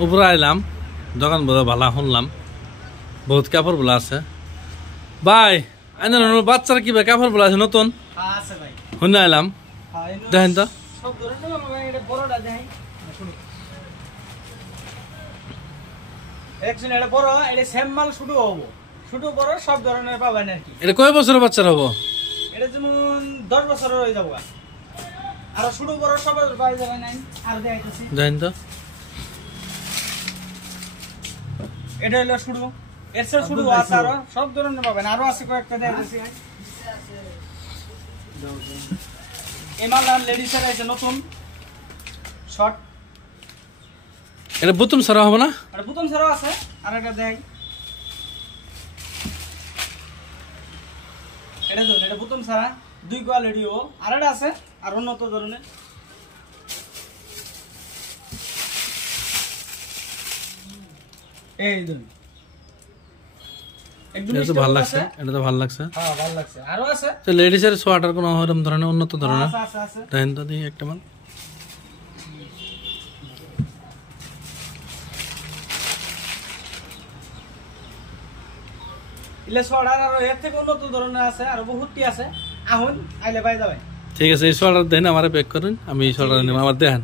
উপরে আইলাম দোকান বোধ ভালো শুনলাম বহুত কাপড় বলা আছে ভাই আইন বাচ্চারা কি ভাই কাপড় বলা আছে নতুন শুনে আইলাম দেখেন তো এটা কয় বছরের বাচ্চার হবো এটা যেমন 10 বছরের হয়ে যাবো আর শুরু বড় সব পাই যাবে নাই আর দেখাইতেছি দেখেন তো এটা হলো শুরু এর সাথে শুরু আছে আর সব ধরনের পাবেন আরো আছে কয়েকটা দেখাইতেছি এমালান লেডিস এর আছে নতুন শর্ট এটা বুতুম ছাড়া হবে না আর বুতুম ছাড়া আছে আর একটা দেখাই এটা তো এটা বুতুম ছাড়া দুই কোয়ালিটি ও আর এটা আছে আর উন্নত ধরনের এই দুন একদম এটা তো ভালো লাগছে এটা তো ভালো লাগছে হ্যাঁ ভালো লাগছে আরো আছে তো লেডিস এর সোয়াটার কোন এরকম ধরনের উন্নত ধরনের আছে দেখেন তো দেখি একটা মাল ইলে সোয়াটার আর এর থেকে উন্নত ধরনের আছে আর বহুতটি আছে আহুন আইলে পাই যাবে ঠিক আছে এই সোয়াটার দেন আমারে প্যাক করুন আমি এই সোয়াটার নিব আমার দেখেন